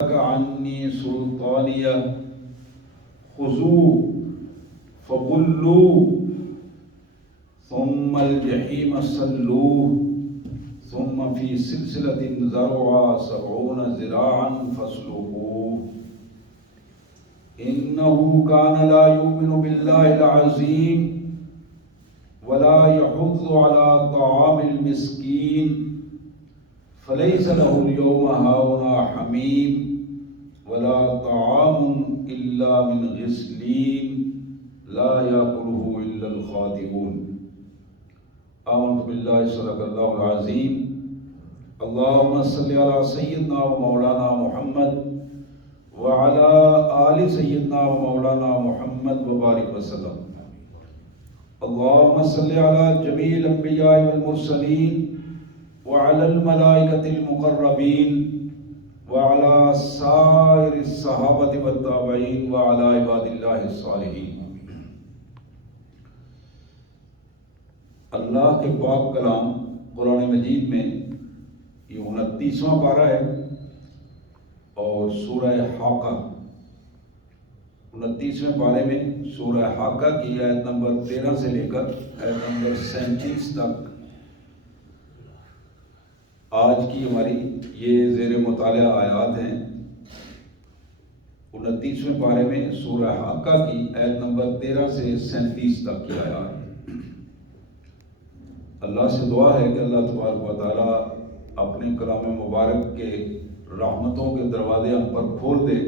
عني سلطانية خذوه فغلوه ثم الجحيم صلوه ثم في سلسلة ذرعها 70 ذراعا فاسلكوه إنه كان لا يؤمن بالله العظيم ولا يحض على طعام المسكين فليس له اليوم هاهنا حميم ولا طعام إلا من غسلين لا يأكله إلا الخاطئون. آمنت بالله صدق الله العظيم. اللهم صل على سيدنا ومولانا محمد وعلى آل سيدنا ومولانا محمد وبارك وسلم. اللهم صل على جميع الأنبياء والمرسلين وعلى الملائكة المقربين وعلى سائر الصحابة والتابعين وعلى عباد الله الصالحين. اللہ کے پاک کلام قرآن مجید میں یہ 29واں پارہ ہے اور سورہ حاقہ 29ویں پارے میں سورہ حاقہ کی آیت نمبر 13 سے لے کر آیت نمبر 37 تک آج کی ہماری یہ زیر مطالعہ آیات ہیں. 29ویں پارے میں سورہ حاقہ کی آیت نمبر 13 سے 37 تک کی آیات. اللہ سے دعا ہے کہ اللہ تبارک و تعالیٰ اپنے کلام مبارک کے رحمتوں کے دروازے ہم پر کھول دے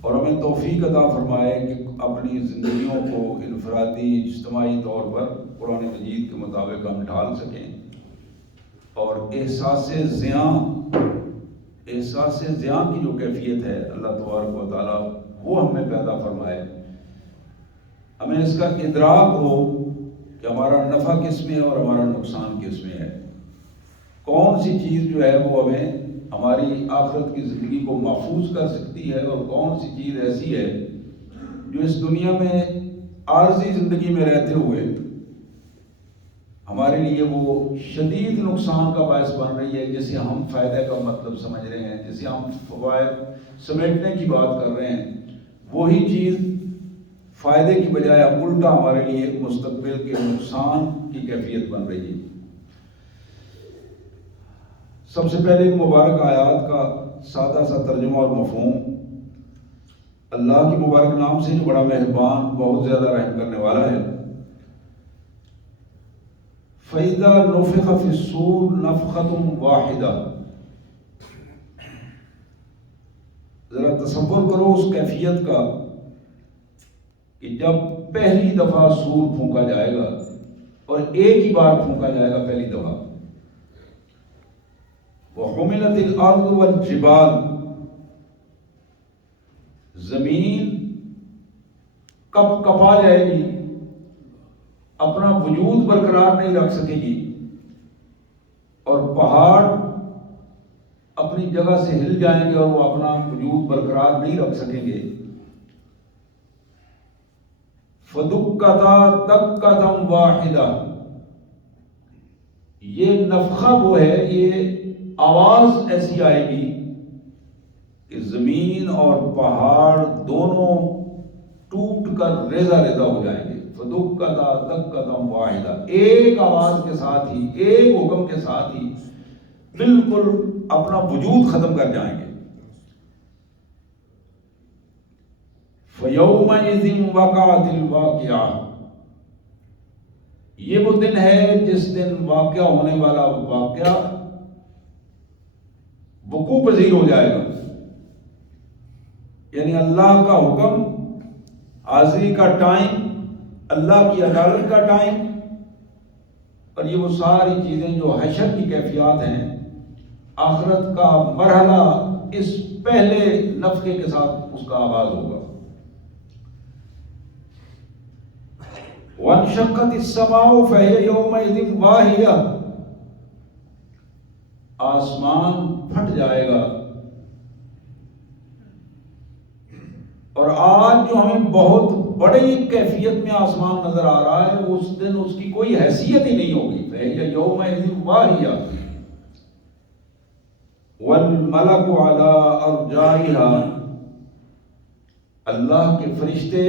اور ہمیں توفیق عطا فرمائے کہ اپنی زندگیوں کو انفرادی اجتماعی طور پر قرآن مجید کے مطابق ہم ڈھال سکیں اور احساس زیاں کی جو کیفیت ہے اللہ تبارک و تعالیٰ وہ ہمیں پیدا فرمائے. ہمیں اس کا ادراک ہو کہ ہمارا نفع کس میں ہے اور ہمارا نقصان کس میں ہے. کون سی چیز جو ہے وہ ہمیں ہماری آخرت کی زندگی کو محفوظ کر سکتی ہے اور کون سی چیز ایسی ہے جو اس دنیا میں عارضی زندگی میں رہتے ہوئے ہمارے لیے وہ شدید نقصان کا باعث بن رہی ہے، جسے ہم فائدے کا مطلب سمجھ رہے ہیں، جسے ہم فوائد سمیٹنے کی بات کر رہے ہیں. وہی چیز فائدے کی بجائے اب الٹا ہمارے لیے مستقبل کے نقصان کی کیفیت بن رہی ہے. سب سے پہلے مبارک آیات کا سادہ سا ترجمہ اور مفہوم. اللہ کے مبارک نام سے جو بڑا مہربان بہت زیادہ رحم کرنے والا ہے. فَإِذَا نُفِخَ فِي الصُّورِ نَفْخَةٌ وَاحِدَةٌ. ذرا تصور کرو اس کیفیت کا کہ جب پہلی دفعہ سور پھونکا جائے گا اور ایک ہی بار پھونکا جائے گا پہلی دفعہ. وَحُمِلَتِ الْأَرْضُ وَالْجِبَالُ. زمین کب کپا جائے گی، اپنا وجود برقرار نہیں رکھ سکے گی اور پہاڑ اپنی جگہ سے ہل جائیں گے اور وہ اپنا وجود برقرار نہیں رکھ سکیں گے. فَدُكَّتَا دَكَّةً وَاحِدَةً. یہ نفخہ وہ ہے، یہ آواز ایسی آئے گی کہ زمین اور پہاڑ دونوں ٹوٹ کر ریزہ ریزہ ہو جائیں گے. فَدُكَّتَا دَكَّةً وَاحِدَةً. ایک آواز کے ساتھ ہی، ایک حکم کے ساتھ ہی بالکل اپنا وجود ختم کر جائیں گے. فَيَوْمَئِذٍ وَقَعَتِ الْوَاقِعَةُ. یہ وہ دن ہے جس دن واقعہ ہونے والا واقعہ وقوع پذیر ہو جائے گا. یعنی اللہ کا حکم، حاضری کا ٹائم، اللہ کی عدالت کا ٹائم، اور یہ وہ ساری چیزیں جو حشر کی کیفیات ہیں، آخرت کا مرحلہ اس پہلے نفخے کے ساتھ اس کا آغاز ہوگا. وَانشَقَّتِ السَّمَاءُ فَهِيَ يَوْمَئِذٍ وَاهِيَةٌ. آسمان پھٹ جائے گا. اور آج جو ہمیں بہت بڑی کیفیت میں آسمان نظر آ رہا ہے، اس دن اس کی کوئی حیثیت ہی نہیں ہوگی. فَهِيَ يَوْمَئِذٍ وَاهِيَةٌ. والملک علی ارجائها، اللہ کے فرشتے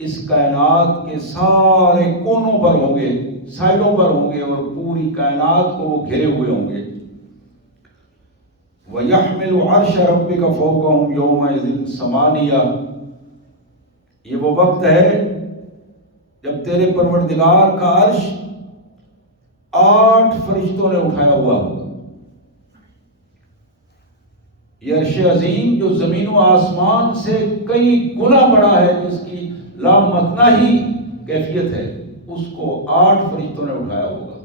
اس کائنات کے سارے کونوں پر ہوں گے، سائڈوں پر ہوں گے، اور پوری کائنات کو وہ گھرے ہوئے ہوں گے۔ وَيَحْمِلُ عَرْشَ رَبِّكَ فَوْقَهُمْ يَوْمَئِذٍ ثَمَانِيَةٌ، یہ وہ وقت ہے جب تیرے پروردگار کا عرش 8 فرشتوں نے اٹھایا ہوا ہوگا۔ یہ عرش عظیم جو زمین و آسمان سے کئی گنا بڑا ہے، جس کی لامتناہی کیفیت ہے، اس کو 8 فرشتوں نے اٹھایا ہوگا۔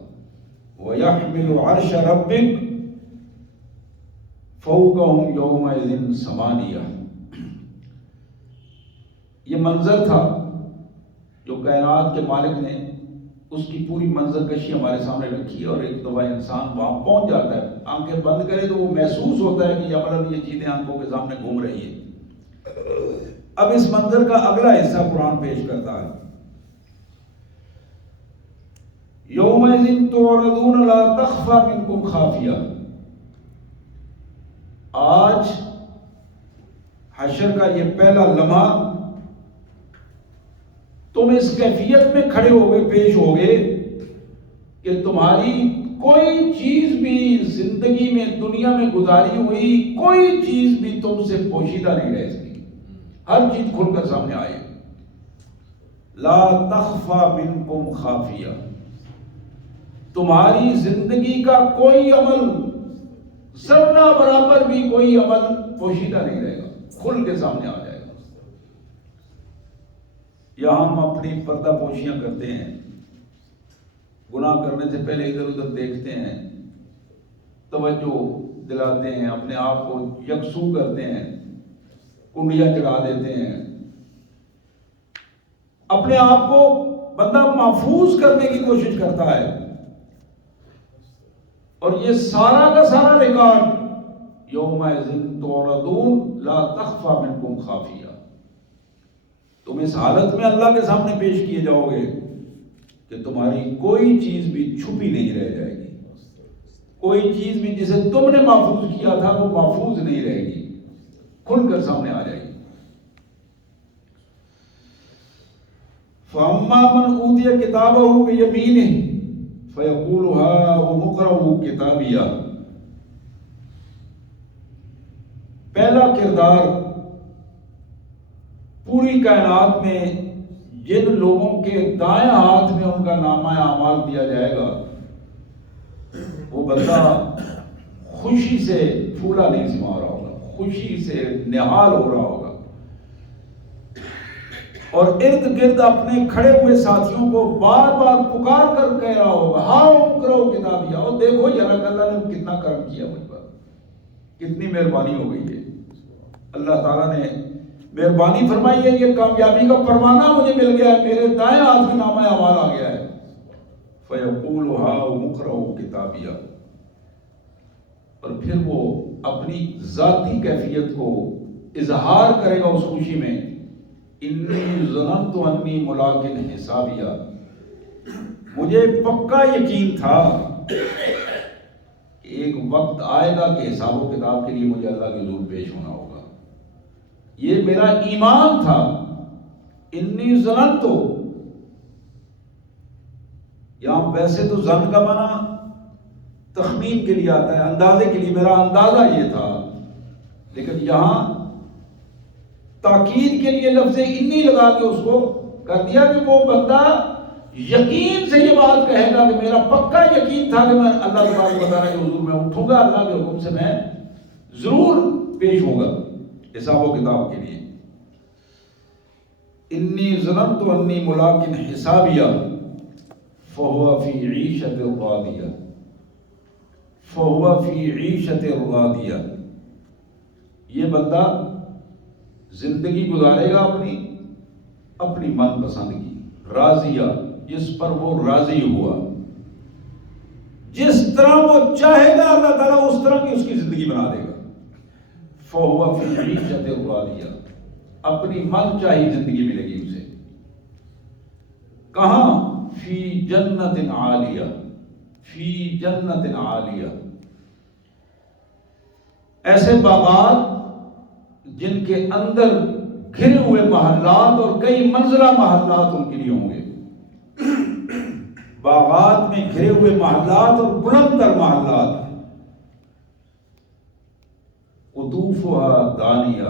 وَيَحْمِلُ عَرْشَ رَبِّكَ فَوْقَهُمْ يَوْمَئِذٍ ثَمَانِيَةٌ۔ یہ منظر تھا جو کائنات کے مالک نے اس کی پوری منظر کشی ہمارے سامنے رکھی ہے، اور ایک دفعہ انسان وہاں پہنچ جاتا ہے، آنکھیں بند کرے تو وہ محسوس ہوتا ہے کہ عملاً یہ چیزیں آنکھوں کے سامنے گھوم رہی ہیں۔ اب اس منظر کا اگلا حصہ قرآن پیش کرتا ہے، یومئذ تعرضون لا تخفی منکم خافیہ، آج حشر کا یہ پہلا لمحہ تم اس کیفیت میں کھڑے ہوگے، پیش ہوگے کہ تمہاری کوئی چیز بھی زندگی میں، دنیا میں گزاری ہوئی کوئی چیز بھی تم سے پوشیدہ نہیں رہ سکتی، ہر چیز کھل کر سامنے آئے۔ لا تخفی منکم خافیہ، تمہاری زندگی کا کوئی عمل، ذرہ برابر بھی کوئی عمل پوشیدہ نہیں رہے گا، کھل کے سامنے آ جائے گا۔ یہاں ہم اپنی پردہ پوشیاں کرتے ہیں، گناہ کرنے سے پہلے ادھر ادھر دیکھتے ہیں، توجہ دلاتے ہیں، اپنے آپ کو یکسو کرتے ہیں، کنڈیاں چڑھا دیتے ہیں، اپنے آپ کو بندہ محفوظ کرنے کی کوشش کرتا ہے، اور یہ سارا کا سارا ریکارڈ یومئذ تعرضون لا تخفی منکم خافیہ، تم اس حالت میں اللہ کے سامنے پیش کیے جاؤ گے کہ تمہاری کوئی چیز بھی چھپی نہیں رہ جائے گی، کوئی چیز بھی جسے تم نے محفوظ کیا تھا وہ محفوظ نہیں رہے گی، کھل کر سامنے آ جائے گی۔ فَأَمَّا مَنْ أُوتِيَ كِتَابَهُ بِيَمِينِهِ فَيَقُولُ هَاؤُمُ اقْرَءُوا كِتَابِيَهْ، پہلا کردار پوری کائنات میں جن لوگوں کے دائیں ہاتھ میں ان کا نامہ اعمال دیا جائے گا، وہ بندہ خوشی سے پھولا نہیں سما رہا ہوگا، خوشی سے نہال ہو رہا ہوگا، اور ارد گرد اپنے کھڑے ہوئے ساتھیوں کو بار بار پکار کر کہہ رہا ہوگا، ہاؤ اقرؤ کتابیہ، اور دیکھو یار اللہ نے کتنا کرم کیا مجھ پر، کتنی مہربانی ہو گئی ہے، اللہ تعالیٰ نے مہربانی فرمائی ہے، یہ کامیابی کا پروانہ مجھے مل گیا ہے، میرے دائیں ہاتھ میں نامہ اعمال آ گیا ہے۔ فَيَقُولُ هَاؤُمُ اقْرَءُوا كِتَابِيَهْ، اور پھر وہ اپنی ذاتی کیفیت کو اظہار کرے گا اس خوشی میں، انی ظننت انی ملاق حسابیہ، مجھے پکا یقین تھا کہ ایک وقت آئے گا کہ حساب و کتاب کے لیے مجھے اللہ کے حضور پیش ہونا ہوگا، یہ میرا ایمان تھا۔ انی ظننت، یہاں ویسے تو ظن کا معنی تخمین کے لیے آتا ہے، اندازے کے لیے، میرا اندازہ یہ تھا، لیکن یہاں تاکید کے لیے لفظ انی لگا کے اس کو کر دیا کہ وہ بندہ یقین سے یہ بات کہے گا کہ میرا پکا یقین تھا کہ میں اللہ تبارک و تعالیٰ کے حضور میں اٹھوں گا، اللہ کے حکم سے میں ضرور پیش ہوں گا حساب و کتاب کے لیے۔ انی ظننت انی ملاق حسابیہ فہو فی عیشۃ راضیہ، فہو فی عیشۃ راضیہ، یہ بندہ زندگی گزارے گا اپنی من پسند کی، راضیہ، جس پر وہ راضی ہوا، جس طرح وہ چاہے گا اللہ تعالیٰ اس طرح کی اس کی زندگی بنا دے گا۔ فَهُوَ فِي عِيشَةٍ رَاضِيَةٍ، اپنی من چاہی زندگی ملے گی اسے، کہاں؟ فی جنت عالیہ، فی جنت عالیہ، ایسے باغات جن کے اندر گھرے ہوئے محلات اور کئی منزلہ محلات ان کے لیے ہوں گے. باغات میں گھرے ہوئے محلات اور بلند تر محلات. قطوفها دانیہ،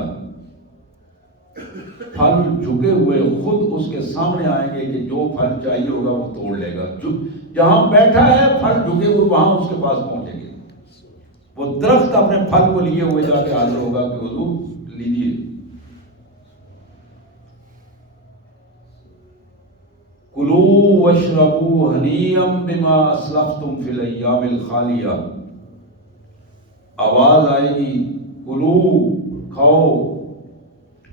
پھل جھکے ہوئے خود اس کے سامنے آئیں گے کہ جو پھل چاہیے ہوگا وہ توڑ لے گا. جہاں بیٹھا ہے پھل جھکے ہوئے وہاں اس کے پاس پہنچیں گے. وہ درخت اپنے پھل کو لیے ہوئے جا کے حاضر ہوگا کہ حضور لیجیے. کلوا واشربوا ہنیئا بما اسلفتم فی الایام الخالیہ. آواز آئے گی کلو، کھاؤ،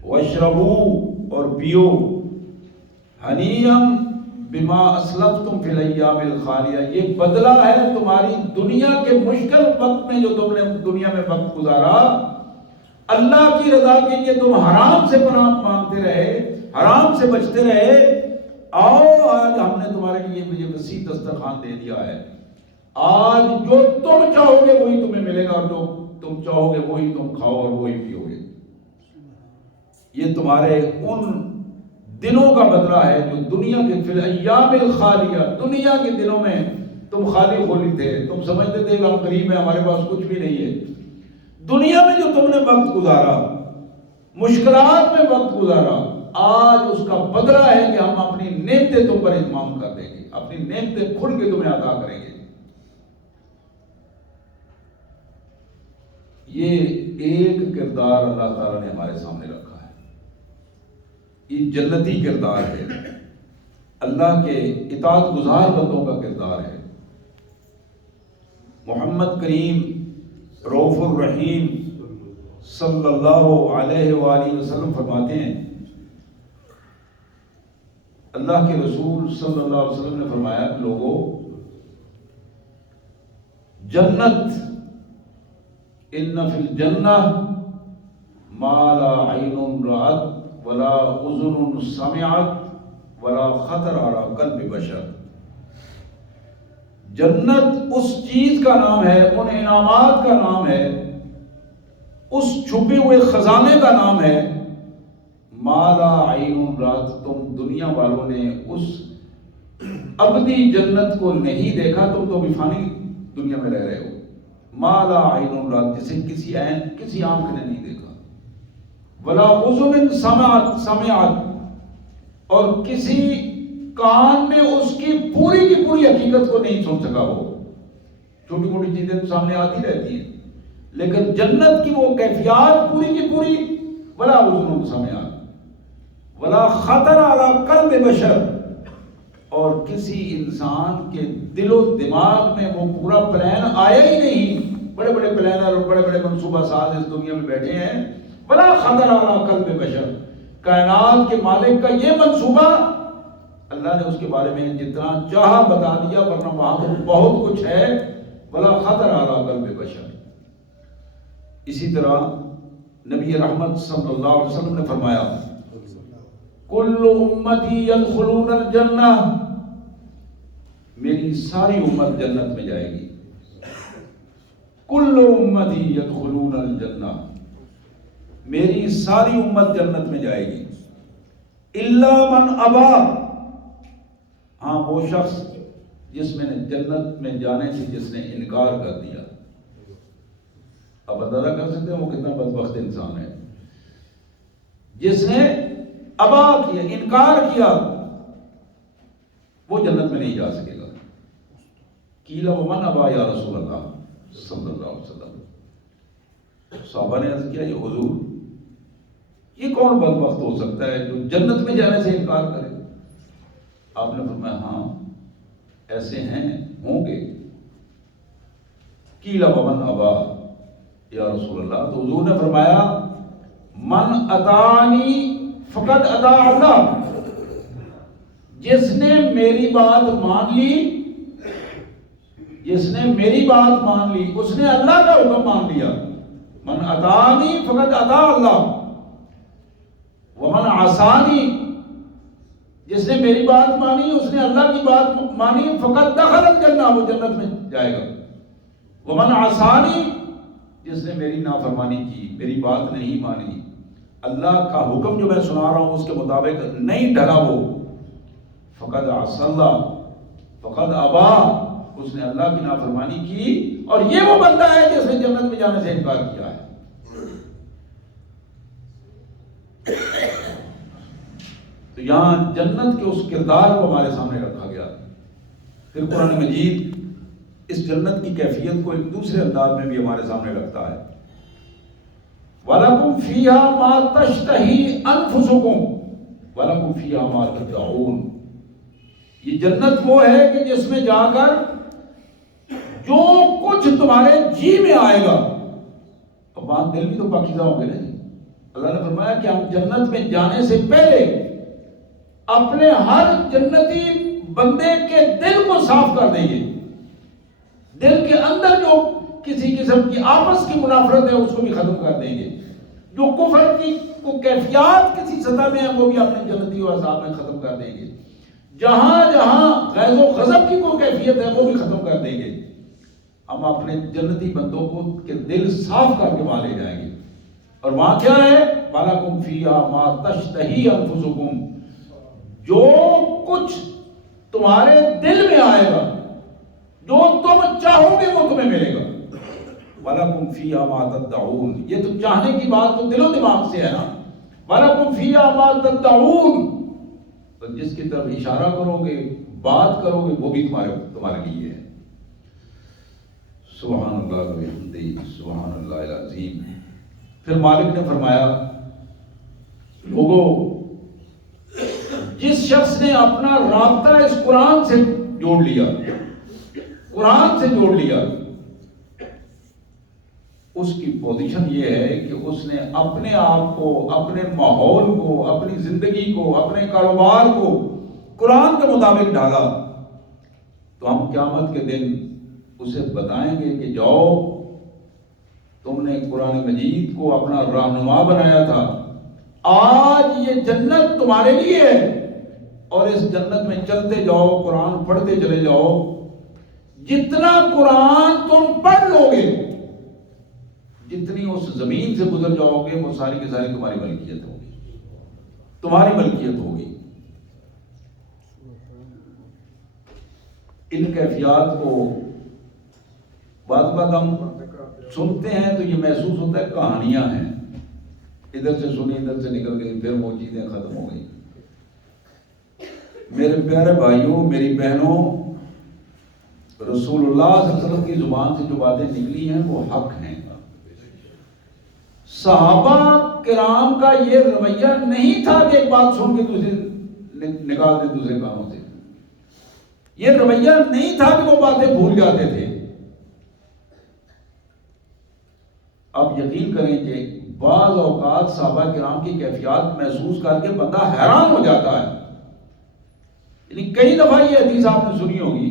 واشربوا اور پیو، ہنیئا بما اسلفتم فی الایام الخالیہ. یہ بدلہ ہے تمہاری دنیا کے مشکل وقت میں جو تم نے دنیا میں وقت گزارا. اللہ کی رضا کے لیے تم حرام سے پناہ مانگتے رہے، حرام سے بچتے رہے. آؤ آج ہم نے تمہارے لیے مجھے وسیع دسترخوان دے دیا ہے. آج جو تم چاہو گے وہی تمہیں ملے گا، اور جو تم چاہو گے وہی تم کھاؤ اور وہی پیو گے. یہ تمہارے ان دنوں کا بدلہ ہے جو دنیا کے فی الایام الخالیہ، دنیا کے دنوں میں تم خالی خولی تھے. تم سمجھتے تھے کہ ہم غریب ہیں، ہمارے پاس کچھ بھی نہیں ہے. دنیا میں جو تم نے وقت گزارا، مشکلات میں وقت گزارا، آج اس کا بدلہ ہے کہ ہم اپنی نعمتیں تم پر اتمام کر دیں گے، اپنی نعمتیں کھل کے تمہیں عطا کریں گے. یہ ایک کردار اللہ تعالیٰ نے ہمارے سامنے رکھا ہے. یہ جنتی کردار ہے، اللہ کے اطاعت گزار بندوں کا کردار ہے. محمد کریم رؤوف الرحیم صلی اللہ علیہ وآلہ وسلم فرماتے ہیں، اللہ کے رسول صلی اللہ علیہ وسلم نے فرمایا کہ لوگوں، جنت، ان فی الجنہ ما لا عین رأت ولا اذن سمعت ولا خطر علی قلب بشر. جنت اس چیز کا نام ہے، ان انعامات کا نام ہے، اس چھپے ہوئے خزانے کا نام ہے ما لا عین رأت. تم دنیا والوں نے اس ابدی جنت کو نہیں دیکھا، تم تو بھی فانی دنیا میں رہ رہے ہو. ما لا عین رأت، جسے کسی آنکھ نے نہیں دیکھا. ولا اذن سمعت، اور کسی کان میں اس کی پوری حقیقت کو نہیں سن سکا. وہ چھوٹی موٹی چیزیں تو سامنے آتی رہتی ہیں، لیکن جنت کی وہ کیفیات پوری کی پوری. ولا اذن سمعت ولا خطر علی قلب بشر، اور کسی انسان کے دل و دماغ میں وہ پورا پلان آیا ہی نہیں. بڑے بڑے پلانر اور بڑے بڑے منصوبہ ساز اس دنیا میں بیٹھے ہیں. ولا خطر علی قلب بشر، کائنات کے مالک کا یہ منصوبہ اللہ نے اس کے بارے میں جتنا چاہا بتا دیا، ورنہ وہاں تو بہت کچھ ہے. ولا خطر علی قلب بشر. اسی طرح نبی رحمت صلی اللہ علیہ وسلم نے فرمایا، کل امتی یدخلون الجنہ، میری ساری امت جنت میں جائے گی. کل امتی یدخلون الجنہ، میری ساری امت جنت میں جائے گی. الا من ابا، ہاں وہ شخص جس میں نے جنت میں جانے سے جس نے انکار کر دیا. اب اندازہ کر سکتے ہیں وہ کتنا بدبخت انسان ہے. جس نے ابا کیا، انکار کیا، وہ جنت میں نہیں جا سکے گا. قیل ومن ابا یا رسول اللہ صلی اللہ علیہ وسلم. صحابہ نے عرض کیا، یہ حضور، یہ کون بدبخت ہو سکتا ہے جو جنت میں جانے سے انکار کرے؟ آپ نے فرمایا ہاں ایسے ہیں، ہوں گے. قیل ومن ابا یا رسول اللہ، تو حضور نے فرمایا من اطاعنی فقد اطاع اللہ، جس نے میری بات مان لی، جس نے میری بات مان لی اس نے اللہ کا حکم مان لیا. من اطاعنی فقد اطاع اللہ ومن عصانی، جس نے میری بات مانی اس نے اللہ کی بات مانی. فقد دخل الجنہ، وہ جنت میں جائے گا. ومن عصانی، جس نے میری نافرمانی کی، میری بات نہیں مانی، اللہ کا حکم جو میں سنا رہا ہوں اس کے مطابق نہیں ڈھلا، وہ فقد عصى اللہ، فقد ابا، اس نے اللہ کی نافرمانی کی، اور یہ وہ بندہ ہے جس نے جنت میں جانے سے انکار کیا ہے۔ تو یہاں جنت کے اس کردار کو ہمارے سامنے رکھا گیا۔ پھر قرآن مجید اس جنت کی کیفیت کو ایک دوسرے انداز میں بھی ہمارے سامنے رکھتا ہے۔ وَلَكُمْ فِيهَا مَا تَشْتَهِي أَنفُسُكُمْ وَلَكُمْ فِيهَا مَا تَدَّعُونَ۔ یہ جنت وہ ہے کہ جس میں جا کر جو کچھ تمہارے جی میں آئے گا، اب وہاں دل بھی تو پاکیزہ ہوں گے نا جی۔ اللہ نے فرمایا کہ ہم جنت میں جانے سے پہلے اپنے ہر جنتی بندے کے دل کو صاف کر دیں گے، دل کے اندر جو کسی قسم کی آپس کی منافرت ہے اس کو بھی ختم کر دیں گے، جو کفر کی کیفیات کسی سطح میں ہے وہ بھی اپنے جنتی و عذاب میں ختم کر دیں گے، جہاں جہاں غیظ و غضب کی کوئی کیفیت ہے وہ بھی ختم کر دیں گے۔ ہم اپنے جنتی بندوں کو کے دل صاف کر کے وہاں لے جائیں گے، اور وہاں کیا ہے؟ وَلَكُمْ فِيهَا مَا تَشْتَهِي أَنفُسُكُمْ، جو کچھ تمہارے دل میں آئے گا، جو تم چاہو گے وہ تمہیں ملے گا۔ وَلَكُمْ فِيهَا مَا تَدَّعُونَ، یہ تو چاہنے کی بات تو دل و دماغ سے ہے نا۔ وَلَكُمْ فِيهَا مَا تَدَّعُونَ، تو جس کی طرف اشارہ کرو گے، بات کرو گے، وہ بھی تمہارے لیے ہے۔ سبحان اللہ و بحمدہ، سبحان اللہ العظیم۔ پھر مالک نے فرمایا، لوگوں، جس شخص نے اپنا رابطہ اس قرآن سے جوڑ لیا، قرآن سے جوڑ لیا، اس کی پوزیشن یہ ہے کہ اس نے اپنے آپ کو، اپنے ماحول کو، اپنی زندگی کو، اپنے کاروبار کو قرآن کے مطابق ڈالا، تو ہم قیامت کے دن اسے بتائیں گے کہ جاؤ، تم نے قرآن مجید کو اپنا رہنما بنایا تھا، آج یہ جنت تمہارے لیے ہے، اور اس جنت میں چلتے جاؤ، قرآن پڑھتے چلے جاؤ، جتنا قرآن تم پڑھ لو گے، جتنی اس زمین سے گزر جاؤ گے، وہ ساری کی ساری تمہاری ملکیت ہوگی، تمہاری ملکیت ہوگی۔ ان کیفیات کو بعض بات ہم سنتے ہیں تو یہ محسوس ہوتا ہے کہانیاں ہیں، ادھر سے سنی، ادھر سے نکل گئی، پھر وہ چیزیں ختم ہو گئی۔ میرے پیارے بھائیوں، میری بہنوں، رسول اللہ صلی اللہ علیہ وسلم کی زبان سے جو باتیں نکلی ہیں وہ حق ہیں۔ صحابہ کرام کا یہ رویہ نہیں تھا کہ ایک بات سن کے دوسرے نکال دے دوسرے کاموں سے، یہ رویہ نہیں تھا کہ وہ باتیں بھول جاتے تھے۔ اب یقین کریں کہ بعض اوقات صحابہ کرام کی کیفیات محسوس کر کے بندہ حیران ہو جاتا ہے۔ یعنی کئی دفعہ یہ حدیث آپ نے سنی ہوگی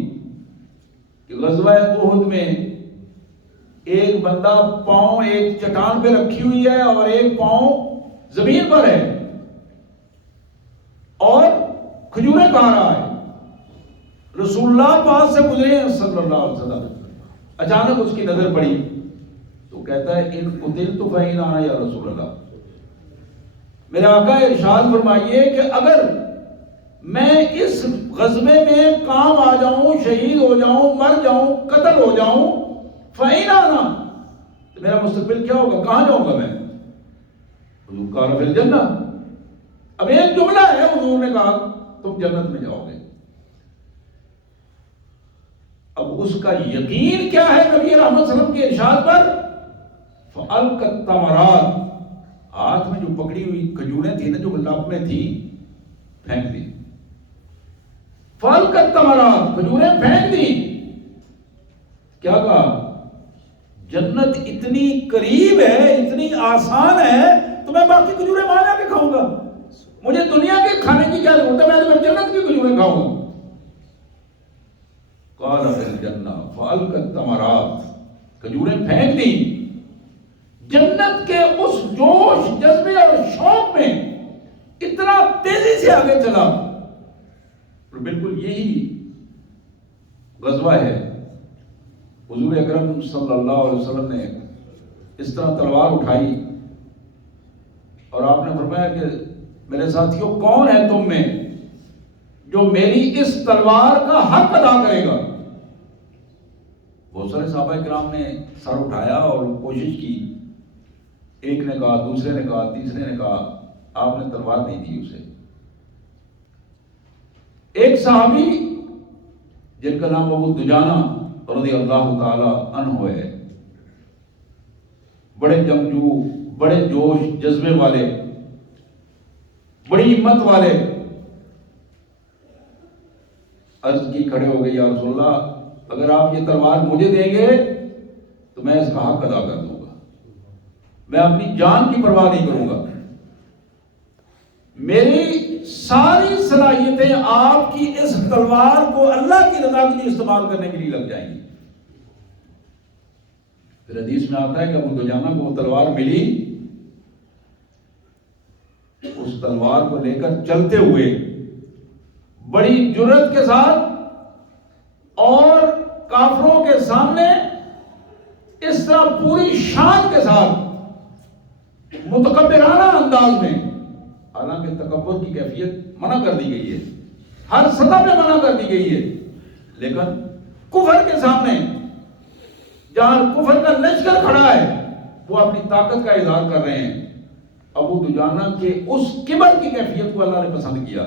کہ غزوہ احد میں ایک بندہ پاؤں ایک چٹان پہ رکھی ہوئی ہے اور ایک پاؤں زمین پر ہے اور کھجوریں کھا رہا ہے، رسول اللہ پاس سے گزرے ہیں صلی اللہ علیہ وسلم، اچانک اس کی نظر پڑی تو کہتا ہے ان قتلت فإن أنا یا رسول اللہ، میرے آقا ارشاد فرمائیے کہ اگر میں اس غزوے میں کام آ جاؤں، شہید ہو جاؤں، مر جاؤں، قتل ہو جاؤں، فإن أنا، تو میرا مستقبل کیا ہوگا، کہاں جاؤں گا میں؟ حضور قال فی الجنہ، اب ایک جملہ ہے، حضور نے کہا تم جنت میں جاؤ گے۔ اب اس کا یقین کیا ہے نبی رحمت صلی اللہ علیہ وسلم کے ارشاد پر؟ فَأَلْقَى التَّمَرَاتِ، ہاتھ میں جو پکڑی ہوئی کھجوریں تھیں نا، جو لب میں تھی، پھینک دی۔ فَأَلْقَى التَّمَرَاتِ، کھجوریں پھینک دی۔ کیا کہا؟ جنت اتنی قریب ہے، اتنی آسان ہے، تو میں باقی کھجوریں وہاں جا کے کھاؤں گا، مجھے دنیا کے کھانے کی کیا ضرورت ہے، میں جنت کی کھجوریں کھاؤں گا۔ قال فی الجنہ فألقى التمرات، کھجوریں پھینک دی۔ جنت کے اس جوش، جذبے اور شوق میں اتنا تیزی سے آگے چلا، اور بالکل یہی غزوہ ہے۔ حضور اکرم صلی اللہ علیہ وسلم نے اس طرح تلوار اٹھائی اور آپ نے فرمایا کہ میرے ساتھیوں کون ہے تم میں جو میری اس تلوار کا حق ادا کرے گا؟ بہت سارے صحابہ کرام نے سر اٹھایا اور کوشش کی، ایک نے کہا، دوسرے نے کہا، تیسرے نے کہا، آپ نے تلوار نہیں دی اسے۔ ایک صحابی جن کا نام ابو دجانہ رضی اللہ تعالی عنہ ہے، بڑے جنگجو، بڑے جوش جذبے والے، بڑی ہمت والے، عرض کی کھڑے ہو گئے، یا رسول اللہ اگر آپ یہ تلوار مجھے دیں گے تو میں اس کا حق ادا کر دوں گا، میں اپنی جان کی پرواہ نہیں کروں گا، میری ساری صلاحیتیں آپ کی اس تلوار کو اللہ کی رضا کے لیے استعمال کرنے کے لیے لگ جائیں گی۔ پھر حدیث میں آتا ہے کہ ابو دجانہ کو وہ تلوار ملی، اس تلوار کو لے کر چلتے ہوئے بڑی جرات کے ساتھ اور کافروں کے سامنے اس طرح پوری شان کے ساتھ متکبرانہ انداز میں، حالانکہ تکبر کی کیفیت منع کر دی گئی ہے، ہر سطح پہ منع کر دی گئی ہے، لیکن کفر کے سامنے جہاں کفر کا لشکر کھڑا ہے وہ اپنی طاقت کا اظہار کر رہے ہیں۔ ابو دجانہ کے اس کبر کی کیفیت کو اللہ نے پسند کیا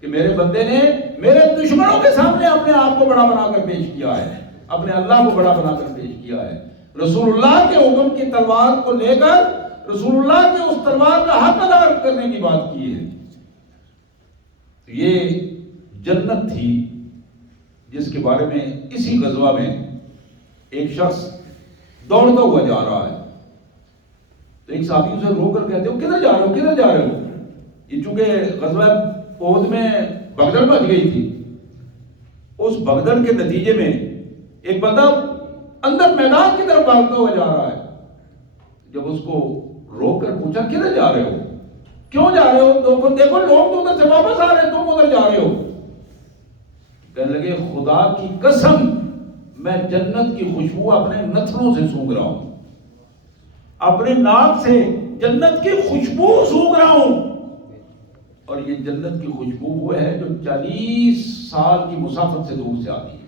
کہ میرے بندے نے میرے دشمنوں کے سامنے اپنے آپ کو بڑا بنا کر پیش کیا ہے، اپنے اللہ کو بڑا بنا کر پیش کیا ہے، رسول اللہ کے حکم کی تلوار کو لے کر رسول اللہ کے اس تلوار کا حق ادا کرنے کی بات کی ہے۔ یہ جنت تھی جس کے بارے میں اسی غزوہ میں ایک شخص دوڑتا ہوا جا رہا ہے، تو ایک صحابی اسے رو کر کہتے ہو کدھر جا رہے ہو، کدھر جا رہے ہو؟ یہ چونکہ غزوہ احد میں بھگدڑ مچ گئی تھی، اس بھگدڑ کے نتیجے میں ایک بندہ اندر میدان کی طرف بھاگتا ہوا جا رہا ہے۔ جب اس کو روک کر پوچھا کدھر جا رہے ہو، کیوں جا رہے ہو؟ دیکھو لوگ تو ادھر سے واپس آ رہے ہیں، تم ادھر جا رہے ہو۔ کہنے لگے خدا کی قسم میں جنت کی خوشبو اپنے نتھنوں سے سونگھ رہا ہوں، اپنے ناک سے جنت کی خوشبو سونگھ رہا ہوں، اور یہ جنت کی خوشبو وہ ہے جو 40 سال کی مسافت سے دور سے آتی ہے۔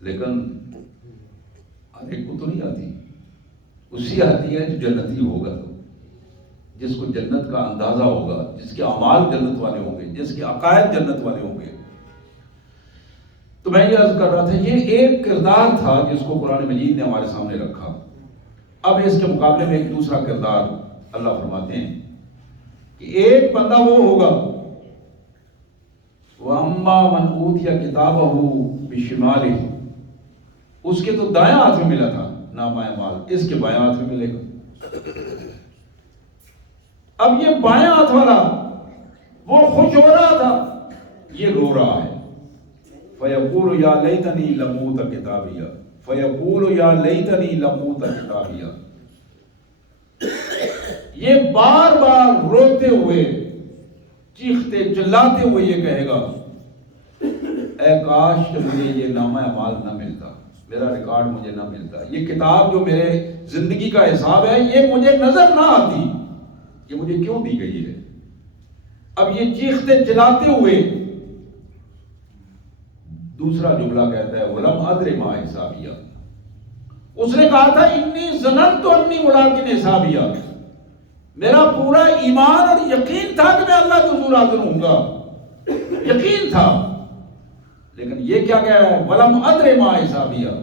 لیکن ہر ایک کو تو نہیں آتی، اسی آتی ہے جو جنتی ہوگا، جس کو جنت کا اندازہ ہوگا، جس کے اعمال جنت والے ہوں گے، جس کے عقائد جنت والے ہوں گے۔ تو میں یہ عرض کر رہا تھا، یہ ایک کردار تھا جس کو قرآن مجید نے ہمارے سامنے رکھا۔ اب اس کے مقابلے میں ایک دوسرا کردار اللہ فرماتے ہیں کہ ایک بندہ وہ ہوگا وَأَمَّا مَنْ أُوتِيَ كِتَابَهُ بِشِمَالِهِ، اس کے تو دائیں ہاتھ میں ملا تھا نامہ اعمال، اس کے بائیں ہاتھ میں ملے گا۔ اب یہ بائیں ہاتھ والا وہ خوش ہو رہا تھا، یہ رو رہا ہے۔ فَيَقُولُ يَا لَيْتَنِي لَمُوتَ كِتَابِيَهْ فَيَقُولُ يَا لَيْتَنِي لَمُوتَ كِتَابِيَهْ، یہ بار بار روتے ہوئے، چیختے چلاتے ہوئے یہ کہے گا اے کاش کہ مجھے یہ نامہ اعمال نہ ملتا، میرا ریکارڈ مجھے نہ ملتا، یہ کتاب جو میرے زندگی کا حساب ہے یہ مجھے نظر نہ آتی، یہ مجھے کیوں دی گئی ہے۔ اب یہ چیختے چلاتے ہوئے دوسرا جملہ کہتا ہے وَلَمْ أَدْرِ مَا حِسَابِيَهْ، اس نے کہا تھا انی ظننت انی ملاق حسابیہ، میرا پورا ایمان اور یقین تھا کہ میں اللہ کے حضور حاضر ہوں گا، یقین تھا، لیکن یہ کیا کہہ رہا ہے وَلَمْ أَدْرِ مَا حِسَابِيَهْ،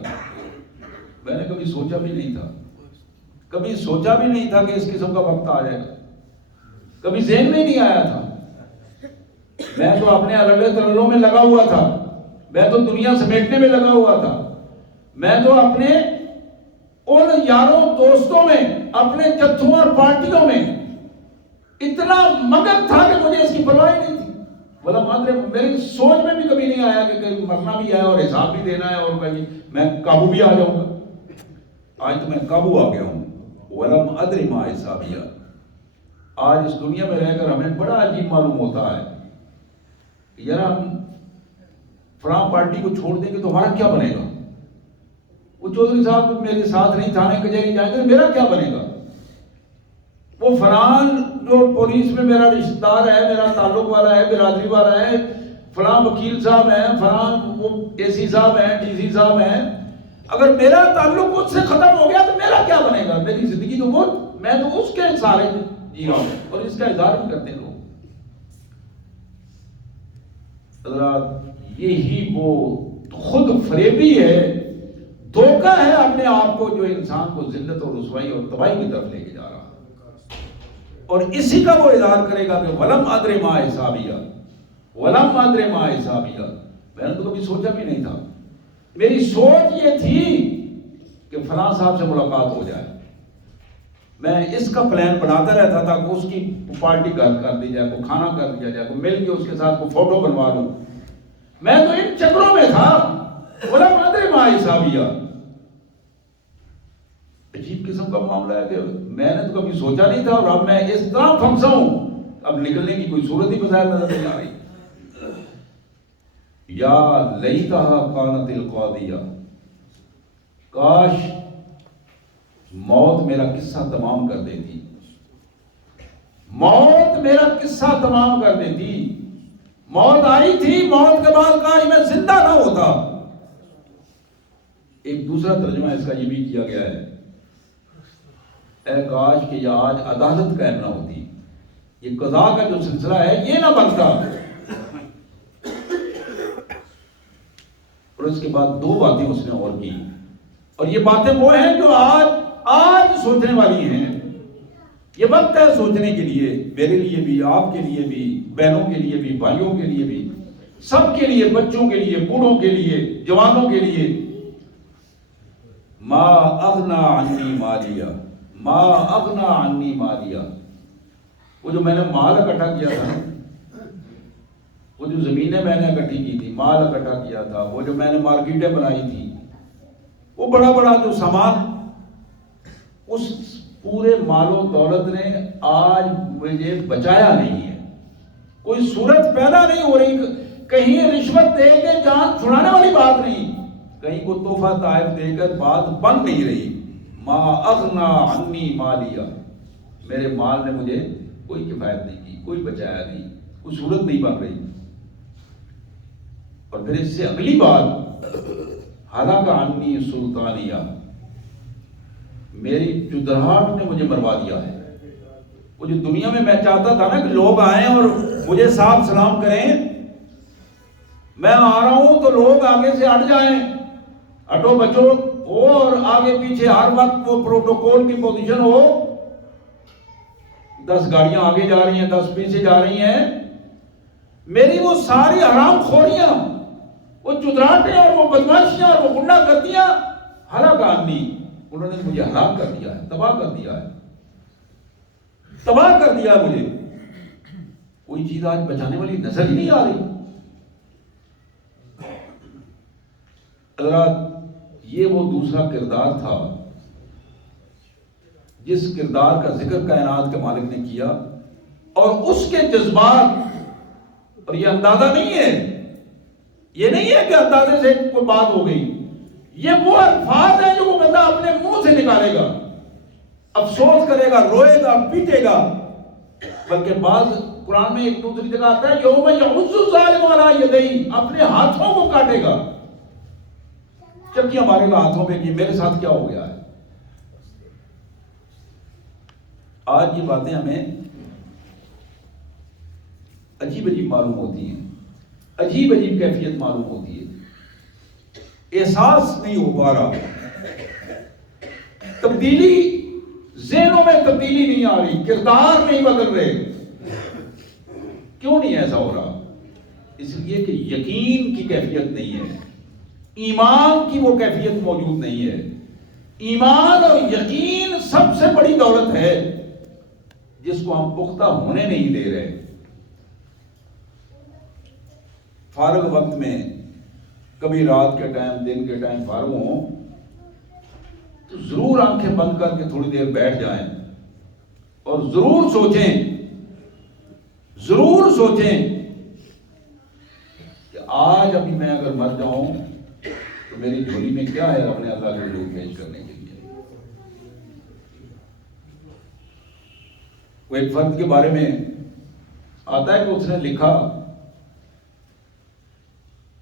میں نے کبھی سوچا بھی نہیں تھا، کبھی سوچا بھی نہیں تھا کہ اس قسم کا وقت آ جائے گا، کبھی ذہن میں نہیں آیا تھا، میں تو اپنے الگ ترلوں میں لگا ہوا تھا، میں تو دنیا سمیٹنے میں لگا ہوا تھا، میں تو اپنے ان یاروں دوستوں میں، اپنے جتھوں اور پارٹیوں میں اتنا مگن تھا کہ مجھے اس کی پرواہ نہیں تھی۔ بولا مادر میری سوچ میں بھی کبھی نہیں آیا کہ کہیں مرنا بھی ہے اور حساب بھی دینا ہے اور کہیں میں قابو بھی آ جاؤں گا۔ آج تو میں قابو آ گیا ہوں۔ وَلَمْ أَدْرِ مَا حِسَابِيَهْ، آج اس دنیا میں رہ کر ہمیں بڑا عجیب معلوم ہوتا ہے یار ہم فلاں پارٹی کو چھوڑ دیں گے تو ہمارا کیا بنے گا، وہ چودھری صاحب میرے ساتھ نہیں تھانے کچہری جائیں گے، میرا کیا بنے گا؟ وہ فلان جو پولیس میں میرا رشتہ دار ہے، میرا تعلق والا ہے، برادری والا ہے، فلاں وکیل صاحب ہیں، فلاں وہ اے سی صاحب ہیں، ڈی سی صاحب ہیں، اگر میرا تعلق اس سے ختم ہو گیا تو میرا کیا بنے گا؟ میری زندگی تو وہ، میں تو اس کے سارے جی رہا ہوں اور اس کا اظہار بھی کرتے ہیں لوگ۔ حضرات یہی وہ خود فریبی ہے، دھوکہ ہے اپنے آپ کو، جو انسان کو ذلت اور رسوائی اور تباہی کی طرف لے کے جا رہا ہے۔ اور اسی کا وہ اظہار کرے گا کہ ولم ادر ما حسابیہ، ولم ادر ما حسابیہ، میں نے تو کبھی سوچا بھی نہیں تھا، میری سوچ یہ تھی کہ فلاں صاحب سے ملاقات ہو جائے، میں اس کا پلان بناتا رہتا تھا کہ اس کی پارٹی کر دی جائے، کوئی کھانا کر دیا جائے، کوئی مل کے اس کے ساتھ کوئی فوٹو بنوا لوں، میں تو ان چکروں میں تھا۔ ولم ادر ما حسابیہ، عجیب قسم کا معاملہ ہے کہ میں نے تو کبھی سوچا نہیں تھا، اور اب میں اس طرح پھنسا ہوں، اب نکلنے کی کوئی صورت ہی بظاہر نظر نہیں آ رہی۔ یا لیتہا کانت القاضیہ، کاش موت میرا قصہ تمام کر دیتی، موت میرا قصہ تمام کر دیتی۔ موت آئی تھی، موت کے بعد کاش میں زندہ نہ ہوتا۔ ایک دوسرا ترجمہ اس کا یہ بھی کیا گیا ہے، اے کاش کہ یہ آج عدالت قائم نہ ہوتی، یہ قضاء کا جو سلسلہ ہے یہ نہ بنتا۔ اور اس کے بعد دو باتیں اس نے اور کی، اور یہ باتیں وہ ہیں جو آج سوچنے والی ہیں۔ یہ وقت ہے سوچنے کے لیے، میرے لیے بھی، آپ کے لیے بھی، بہنوں کے لیے بھی، بھائیوں کے لیے بھی، سب کے لیے، بچوں کے لیے، بوڑھوں کے لیے، جوانوں کے لیے۔ ما اغنا عنی مالیہ، ما اغنا عنی مالیہ، وہ جو میں نے مال اکٹھا کیا تھا، وہ جو زمینیں میں نے اکٹھی کی تھی، مال اکٹھا کیا تھا، وہ جو میں نے مارکیٹیں بنائی تھی، وہ بڑا بڑا جو سامان، اس پورے مال و دولت نے آج مجھے بچایا نہیں ہے۔ کوئی صورت پیدا نہیں ہو رہی، کہیں رشوت دے کے جان چھڑانے والی بات نہیں، کہیں کو تحفہ تحائف دے کر بات بن نہیں رہی۔ ما اغنا عنی مالیہ، میرے مال نے مجھے کوئی کفایت نہیں کی، کوئی بچایا نہیں، کوئی صورت نہیں بن رہی۔ اور پھر اس سے اگلی بات، ہلاک عنی سلطانیہ، میری چدراہٹ نے مجھے مروا دیا ہے۔ وہ جو دنیا میں چاہتا تھا نا کہ لوگ آئیں اور مجھے صاف سلام کریں، میں آ رہا ہوں تو لوگ آگے سے ہٹ جائیں، ہٹو بچو ہو، اور آگے پیچھے ہر وقت وہ پروٹوکول کی پوزیشن ہو، 10 گاڑیاں آگے جا رہی ہیں، 10 پیچھے جا رہی ہیں، میری وہ ساری حرام خوریاں، وہ چدراہٹیں اور وہ بدماشیاں اور وہ غنڈہ گردیاں، ہلاک عنی، انہوں نے مجھے ہلاک کر دیا ہے، تباہ کر دیا ہے، تباہ کر دیا ہے مجھے۔ کوئی چیز آج بچانے والی نظر ہی نہیں آ رہی۔ حضرات یہ وہ دوسرا کردار تھا جس کردار کا ذکر کائنات کے مالک نے کیا، اور اس کے جذبات، اور یہ اندازہ نہیں ہے، یہ نہیں ہے کہ اندازے سے کوئی بات ہو گئی، یہ وہ الفاظ ہیں جو وہ بندہ اپنے منہ سے نکالے گا، افسوس کرے گا، روئے گا، پیٹے گا۔ بلکہ بعض قرآن میں ایک دوسری جگہ آتا ہے، یوم یعض الظالم علی یدیہ، اپنے ہاتھوں کو کاٹے گا، چکیاں مارے گا ہاتھوں پہ کہ میرے ساتھ کیا ہو گیا ہے۔ آج یہ باتیں ہمیں عجیب عجیب معلوم ہوتی ہیں، عجیب عجیب کیفیت معلوم ہوتی ہے، احساس نہیں ہو پا رہا، تبدیلی، ذہنوں میں تبدیلی نہیں آ رہی، کردار نہیں بدل رہے۔ کیوں نہیں ایسا ہو رہا؟ اس لیے کہ یقین کی کیفیت نہیں ہے، ایمان کی وہ کیفیت موجود نہیں ہے۔ ایمان اور یقین سب سے بڑی دولت ہے جس کو ہم پختہ ہونے نہیں دے رہے۔ فارغ وقت میں کبھی رات کے ٹائم، دن کے ٹائم فارغ ہوں تو ضرور آنکھیں بند کر کے تھوڑی دیر بیٹھ جائیں اور ضرور سوچیں کہ آج ابھی میں اگر مر جاؤں تو تو میری جھولی میں کیا ہے اپنے اللہ کے حضور پیش کرنے کے لیے؟ وہ ایک فرد کے بارے میں آتا ہے کہ اس نے لکھا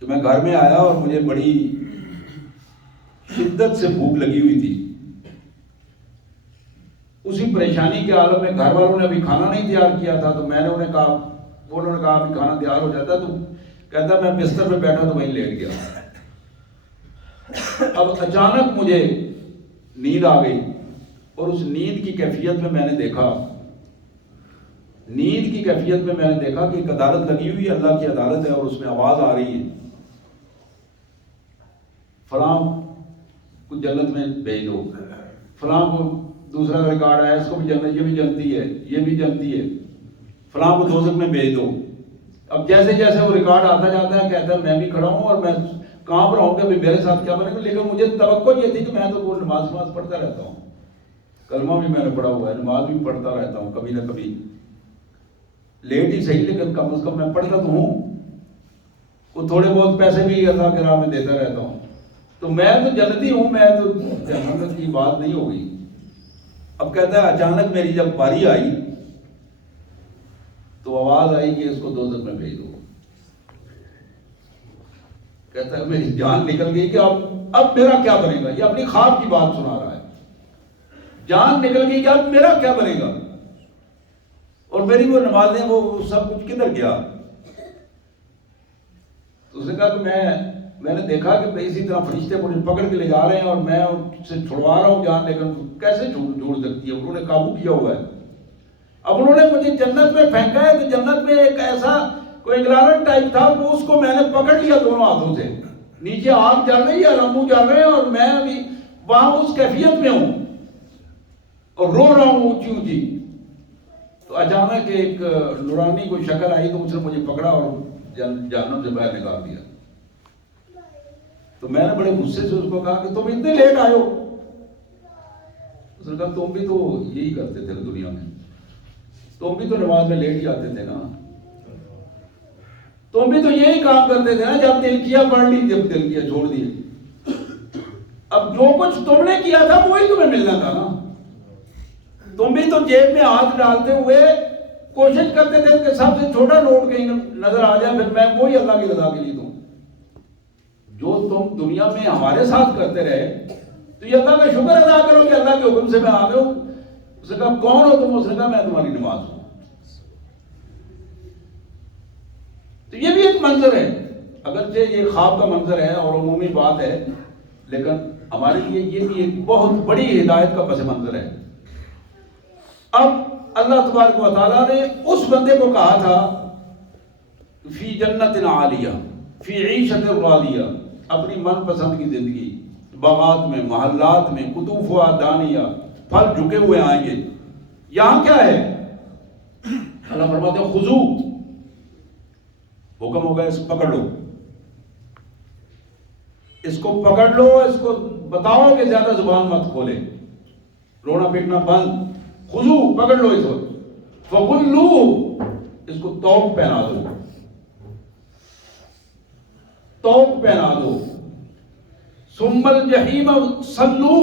کہ میں گھر میں آیا اور مجھے بڑی شدت سے بھوک لگی ہوئی تھی. اسی پریشانی کے عالم میں گھر والوں نے ابھی کھانا نہیں تیار کیا تھا، تو میں نے انہیں کہا، انہوں نے کہا ابھی کھانا تیار ہو جاتا، تو کہتا میں بستر پہ بیٹھا تو وہیں لیٹ گیا. اب اچانک مجھے نیند آ گئی، اور اس نیند کی کیفیت میں میں نے دیکھا کہ ایک عدالت لگی ہوئی ہے، اللہ کی عدالت ہے، اور اس میں آواز آ رہی ہے فلاں کو جنت میں بھیج دو، فلاں کو دوسرا ریکارڈ آیا اس کو بھی جنت، یہ بھی جنتی ہے، یہ بھی جنتی ہے، فلاں کو دوزخ میں بھیج دو. اب جیسے جیسے وہ ریکارڈ آتا جاتا ہے کہتا ہے میں بھی کھڑا ہوں اور میں کانپ رہا ہوں کہ ابھی میرے ساتھ کیا بنے گا. لیکن مجھے توقع یہ تھی کہ میں تو وہ نماز پڑھتا رہتا ہوں، کلمہ بھی میں نے پڑھا ہوا ہے، نماز بھی پڑھتا رہتا ہوں، کبھی نہ کبھی لیٹ ہی صحیح لیکن کم از کم میں پڑھتا تو ہوں. وہ تھوڑے بہت پیسے بھی اللہ کے راہ میں دیتا رہتا ہوں، تو میں تو جنتی ہوں، میں تو جنت کی بات نہیں ہوگی. اب کہتا ہے اچانک میری جب باری آئی تو آواز آئی کہ اس کو دوزخ میں بھیج دو. کہتا ہے میری جان نکل گئی کہ اب میرا کیا بنے گا. یہ اپنی خواب کی بات سنا رہا ہے. جان نکل گئی کہ اب میرا کیا بنے گا، اور میری وہ نمازیں وہ سب کچھ کدھر گیا. تو اس نے کہا کہ میں نے دیکھا کہ اسی طرح فرشتے مجھے پکڑ کے لے جا رہے ہیں اور میں ان سے چھڑوا رہا ہوں جان، لیکن کیسے چھوڑ سکتی ہے، انہوں نے قابو کیا ہوا ہے. اب انہوں نے مجھے جنت میں پھینکا ہے، تو جنت میں ایک ایسا کوئی گلارن ٹائپ تھا، وہ اس کو میں نے پکڑ لیا دونوں ہاتھوں سے. نیچے آگ جل رہی ہے، رامو جل رہے ہیں، اور میں ابھی وہاں اس کیفیت میں ہوں اور رو رہا ہوں اونچی اونچی. تو اچانک ایک نورانی کوئی شکل آئی تو اس نے مجھے پکڑا اور جہنم سے باہر نکال دیا. تو میں نے بڑے غصے سے اس کو کہا کہ تم اتنے لیٹ آئے ہو. اس نے کہا تم بھی تو یہی کرتے تھے دنیا میں، تم بھی تو نماز میں لیٹ ہی آتے تھے نا، تم بھی تو یہی کام کرتے تھے نا، جب دل کیا پڑھ لی، جب دل کیا چھوڑ دیے. اب جو کچھ تم نے کیا تھا وہی تمہیں ملنا تھا نا. تم بھی تو جیب میں ہاتھ ڈالتے ہوئے کوشش کرتے تھے کہ سب سے چھوٹا نوٹ کہیں نظر آ جائے، پھر میں وہی اللہ کی رضا کے لیے دوں. جو تم دنیا میں ہمارے ساتھ کرتے رہے، تو یہ اللہ کا شکر ادا کرو کہ اللہ کے حکم سے میں آ گیا ہوں. اس نے کہا کون ہو تم؟ اس نے کہا میں تمہاری نماز ہوں. تو یہ بھی ایک منظر ہے، اگرچہ یہ خواب کا منظر ہے اور عمومی بات ہے، لیکن ہمارے لیے یہ بھی ایک بہت بڑی ہدایت کا پس منظر ہے. اب اللہ تبارک و تعالیٰ نے اس بندے کو کہا تھا فی جنت عالیہ فی عیشت راضیہ، اپنی من پسند کی زندگی، باغات میں، محلات میں، قطوفها دانیہ، پھل جھکے ہوئے آئیں گے. یہاں کیا ہے؟ اللہ فرماتے ہیں خذو، حکم ہوگا اس کو پکڑ لو، اس کو پکڑ لو، اس کو بتاؤ کہ زیادہ زبان مت کھولے، رونا پیٹنا بند. خذو، پکڑ لو اس وقت. فغلوہ، اس کو توق پہنا دو، توق پہنا دو. ثم الجحیم صلو،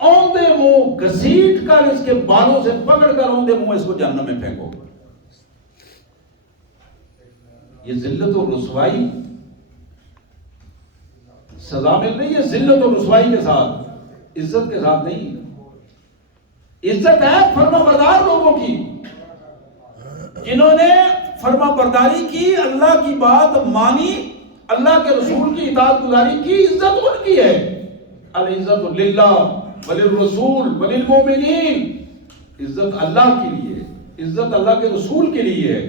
اوندے منہ گھسیٹ کر اس کے بالوں سے پکڑ کر اوندے منہ اس کو جہنم میں پھینکو. یہ ذلت و رسوائی سزا مل رہی ہے، ذلت و رسوائی کے ساتھ، عزت کے ساتھ نہیں. عزت ہے فرما بردار لوگوں کی، جنہوں نے فرما برداری کی، اللہ کی بات مانی، اللہ کے رسول کی اطاعت گزاری کی. عزت ان کی ہے. العزت للہ وللرسول وللمؤمنین، عزت اللہ کے لیے، عزت اللہ کے رسول کے لیے ہے،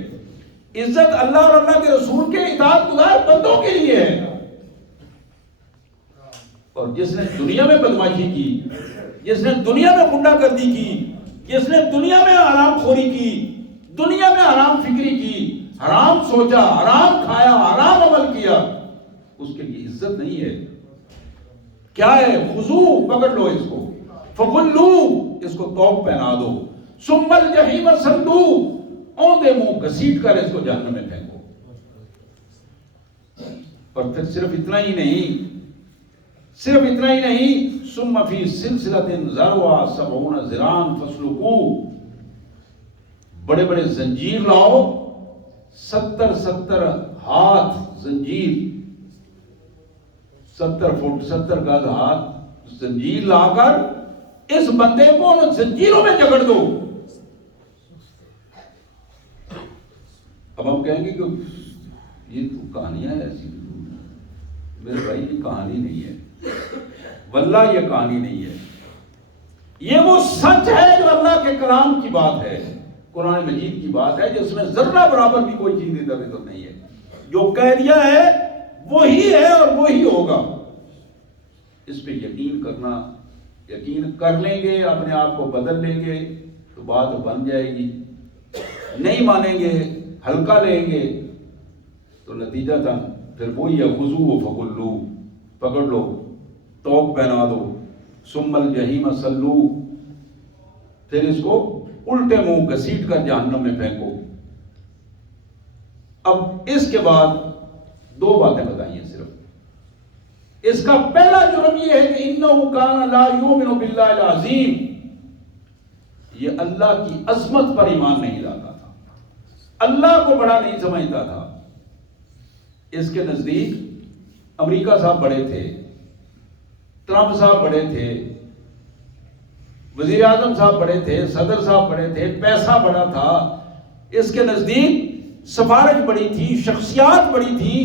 عزت اللہ اور اللہ کے رسول کے اطاعت گزار بندوں کے لیے ہے. اور جس نے دنیا میں بدماشی کی، جس نے دنیا میں غنڈہ گردی کی، جس نے دنیا میں حرام خوری کی، دنیا میں حرام فکری کی، حرام سوچا، حرام کھایا، حرام عمل کیا، اس کے لیے عزت نہیں ہے. کیا ہے؟ خذو، پکڑ لو اس کو. فغلو، اس کو توق پہنا دو. ثم الجحیم صلو، اوندے منہ گھسیٹ کر اس کو جہنم میں پھینکو. اور پھر صرف اتنا ہی نہیں، ثم فی سلسلۃ ذرعها 70 ذراعا فاسلکوہ، بڑے بڑے زنجیر لاؤ، 70 ہاتھ زنجیر، 70 فٹ 70 گز ہاتھ زنجیر لا کر اس بندے کو ان زنجیروں میں جکڑ دو۔ اب ہم کہیں گے کہ یہ تو کہانیاں ایسی، میرے بھائی یہ کہانی نہیں ہے، واللہ یہ کہانی نہیں ہے، یہ وہ سچ ہے جو اللہ کے کلام کی بات ہے، قرآن مجید کی بات ہے، جس میں ذرہ برابر بھی کوئی چیز ادھر ادھر نہیں ہے، جو کہہ دیا ہے وہی ہے اور وہی ہوگا۔ اس پہ یقین کر لیں گے، اپنے آپ کو بدل لیں گے تو بات بن جائے گی، نہیں مانیں گے، ہلکا لیں گے تو نتیجہ تھا پھر وہی ہے، خذوہ فغلوہ، پکڑ لو، توق پہنا دو، ثم الجحیم صلوہ، پھر اس کو الٹے منہ گھسیٹ کر جہنم میں پھینکو۔ اب اس کے بعد 2 باتیں بتائیے صرف۔ اس کا پہلا جرم یہ ہے کہ انہ کان لا یؤمن باللہ العظیم، یہ اللہ کی عظمت پر ایمان نہیں لاتا تھا، اللہ کو بڑا نہیں سمجھتا تھا۔ اس کے نزدیک امریکہ صاحب بڑے تھے، ٹرمپ صاحب بڑے تھے، وزیر اعظم صاحب بڑے تھے، صدر صاحب بڑے تھے، پیسہ بڑا تھا، اس کے نزدیک سفارش بڑی تھی، شخصیات بڑی تھی،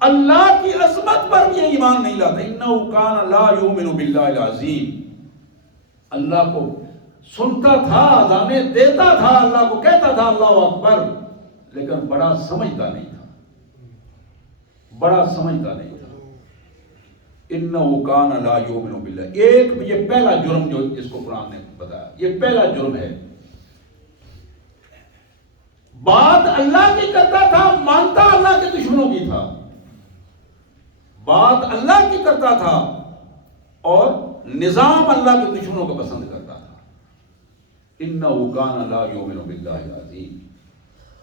اللہ کی عظمت پر بھی ایمان نہیں لاتا۔ انہ کان لا یؤمن باللہ العظیم، اللہ کو سنتا تھا، اذانیں دیتا تھا، اللہ کو کہتا تھا اللہ اکبر، لیکن بڑا سمجھتا نہیں تھا، انہ کان لا یؤمن باللہ۔ ایک یہ پہلا جرم جو اس کو قرآن نے بتایا، یہ پہلا جرم ہے، بات اللہ کی کرتا تھا، مانتا اللہ کے دشمنوں کی تھا، بات اللہ کی کرتا تھا اور نظام اللہ کے دشمنوں کو پسند کرتا تھا۔ انہ کان لا یؤمن باللہ العظیم۔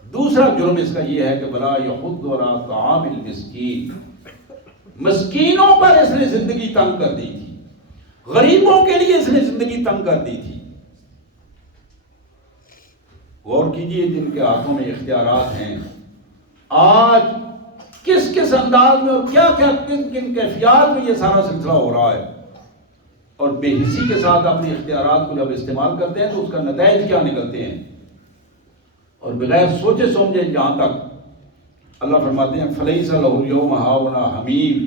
دوسرا جرم اس کا یہ ہے کہ ولا یحض علی طعام المسکین، مسکینوں پر اس نے زندگی تنگ کر دی تھی، غریبوں کے لیے اس نے زندگی تنگ کر دی تھی۔ غور کیجئے جن کے ہاتھوں میں اختیارات ہیں، آج کس انداز میں اور کیا کن کیفیات میں یہ سارا سلسلہ ہو رہا ہے، اور بے حسی کے ساتھ اپنے اختیارات کو جب استعمال کرتے ہیں تو اس کا نتائج کیا نکلتے ہیں، اور بغیر سوچے سمجھے جہاں تک اللہ فرماتے ہیں فَلَيْسَ لَهُ الْيَوْمَ هَاهُنَا حَمِيمٌ،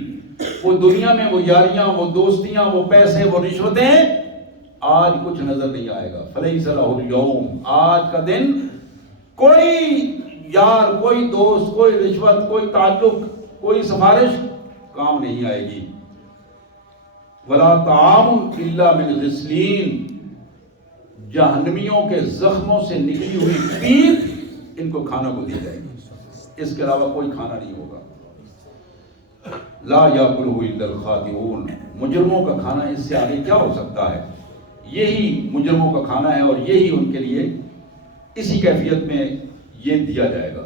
وہ دنیا میں وہ یاریاں، وہ دوستیاں، وہ پیسے، وہ رشوتیں آج کچھ نظر نہیں آئے گا۔ فَلَيْسَ لَهُ الْيَوْمَ، آج کا دن کوئی یار، کوئی دوست، کوئی رشوت، کوئی تعلق، کوئی سفارش کام نہیں آئے گی۔ وَلَا طَعَامٌ إِلَّا مِنْ غِسْلِينَ، جہنمیوں کے زخموں سے نکلی ہوئی پیپ ان کو کھانا کو دی جائے گی، اس کے علاوہ کوئی کھانا نہیں ہوگا۔ لا یاکلہ الا الخاطئون، مجرموں کا کھانا اس سے آگے کیا ہو سکتا ہے؟ یہی مجرموں کا کھانا ہے اور یہی ان کے لیے اسی کیفیت میں یہ دیا جائے گا۔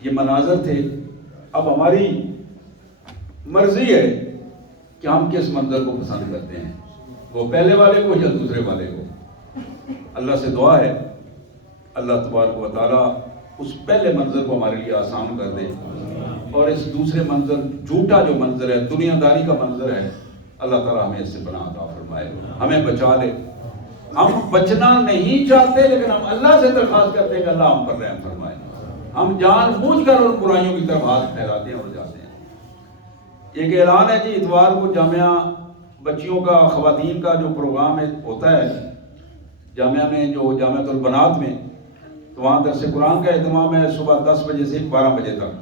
یہ مناظر تھے، اب ہماری مرضی ہے کہ ہم کس منظر کو پسند کرتے ہیں، وہ پہلے والے کو یا دوسرے والے کو۔ اللہ سے دعا ہے اللہ تبارک و تعالیٰ اس پہلے منظر کو ہمارے لیے آسان کر دے، اور اس دوسرے منظر، جھوٹا جو منظر ہے، دنیا داری کا منظر ہے، اللہ تعالیٰ ہمیں اس سے پناہ عطا فرمائے، ہمیں بچا لے۔ ہم بچنا نہیں چاہتے لیکن ہم اللہ سے درخواست کرتے ہیں کہ اللہ ہم پر رحم فرمائے۔ ہم جان بوجھ کر ان برائیوں کی طرف ہاتھ پھیلاتے ہیں اور جاتے ہیں۔ ایک اعلان ہے جی، اتوار کو جامعہ بچیوں کا، خواتین کا جو پروگرام ہوتا ہے جامعہ میں، جو جامعۃ البنات میں، تو وہاں درس قرآن کا اہتمام ہے صبح 10 بجے سے 12 بجے تک۔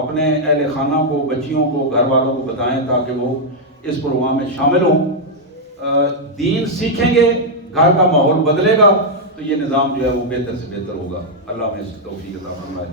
اپنے اہل خانہ کو، بچیوں کو، گھر والوں کو بتائیں تاکہ وہ اس پروگرام میں شامل ہوں، دین سیکھیں گے، گھر کا ماحول بدلے گا تو یہ نظام جو ہے وہ بہتر سے بہتر ہوگا۔ اللہ ہمیں اس توفیق عطا فرمائے۔